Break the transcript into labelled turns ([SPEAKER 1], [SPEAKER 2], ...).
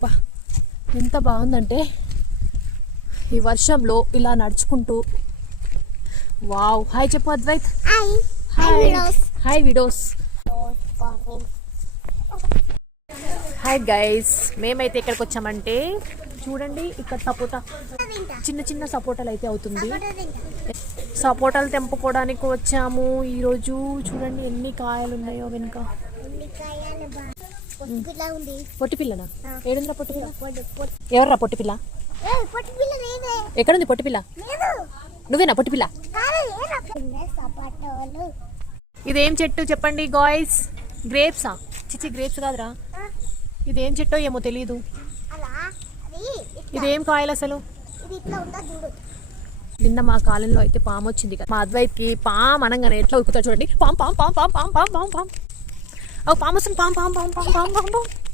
[SPEAKER 1] అబ్బా, ఎంత బాగుందంటే ఈ వర్షంలో ఇలా నడుచుకుంటూ. వావ్. హాయ్ చెప్పు అద్వైత్.
[SPEAKER 2] హాయ్
[SPEAKER 1] హాయ్ విడోస్ హాయ్ గైస్ మేమైతే ఎక్కడికి వచ్చామంటే చూడండి ఇక్కడ సపోటా. చిన్న చిన్న సపోటాలు అయితే అవుతుంది. సపోటాలు తెంపుకోవడానికి వచ్చాము ఈరోజు. చూడండి ఎన్ని కాయలు ఉన్నాయో వెనుక.
[SPEAKER 2] పొట్టిపిల్ల ఉంది.
[SPEAKER 1] పొట్టి పిల్లనా? ఏడుందిరా ఎవర్రా
[SPEAKER 2] పొట్టిపిల్ల
[SPEAKER 1] ఎక్కడుంది పొట్టి పిల్ల?
[SPEAKER 2] లేదు.
[SPEAKER 1] నువ్వేనా పొట్టి పిల్ల?
[SPEAKER 2] కాదు ఏరా పిల్ల? సపాటోలు.
[SPEAKER 1] ఇదేం చెట్టు చెప్పండి గాయ్స్? గ్రేప్సా? చిచ్చి గ్రేప్స్ కాదురా. ఇదేం చెట్టో ఏమో
[SPEAKER 2] ఇట్లా.
[SPEAKER 1] ఇదేం కాయలు అసలు? నిన్న మా కాలంలో అయితే పాము వచ్చింది కదా. మా అద్వైత్కి పాము అనగానే ఎట్లా ఉరుకుతా చూడండి. పామ్ పామ్ పామ్ పామ్ పామ్ పామ్ పామ్ పామ్. Oh, vamos, vamos, vamos, vamos, vamos, vamos.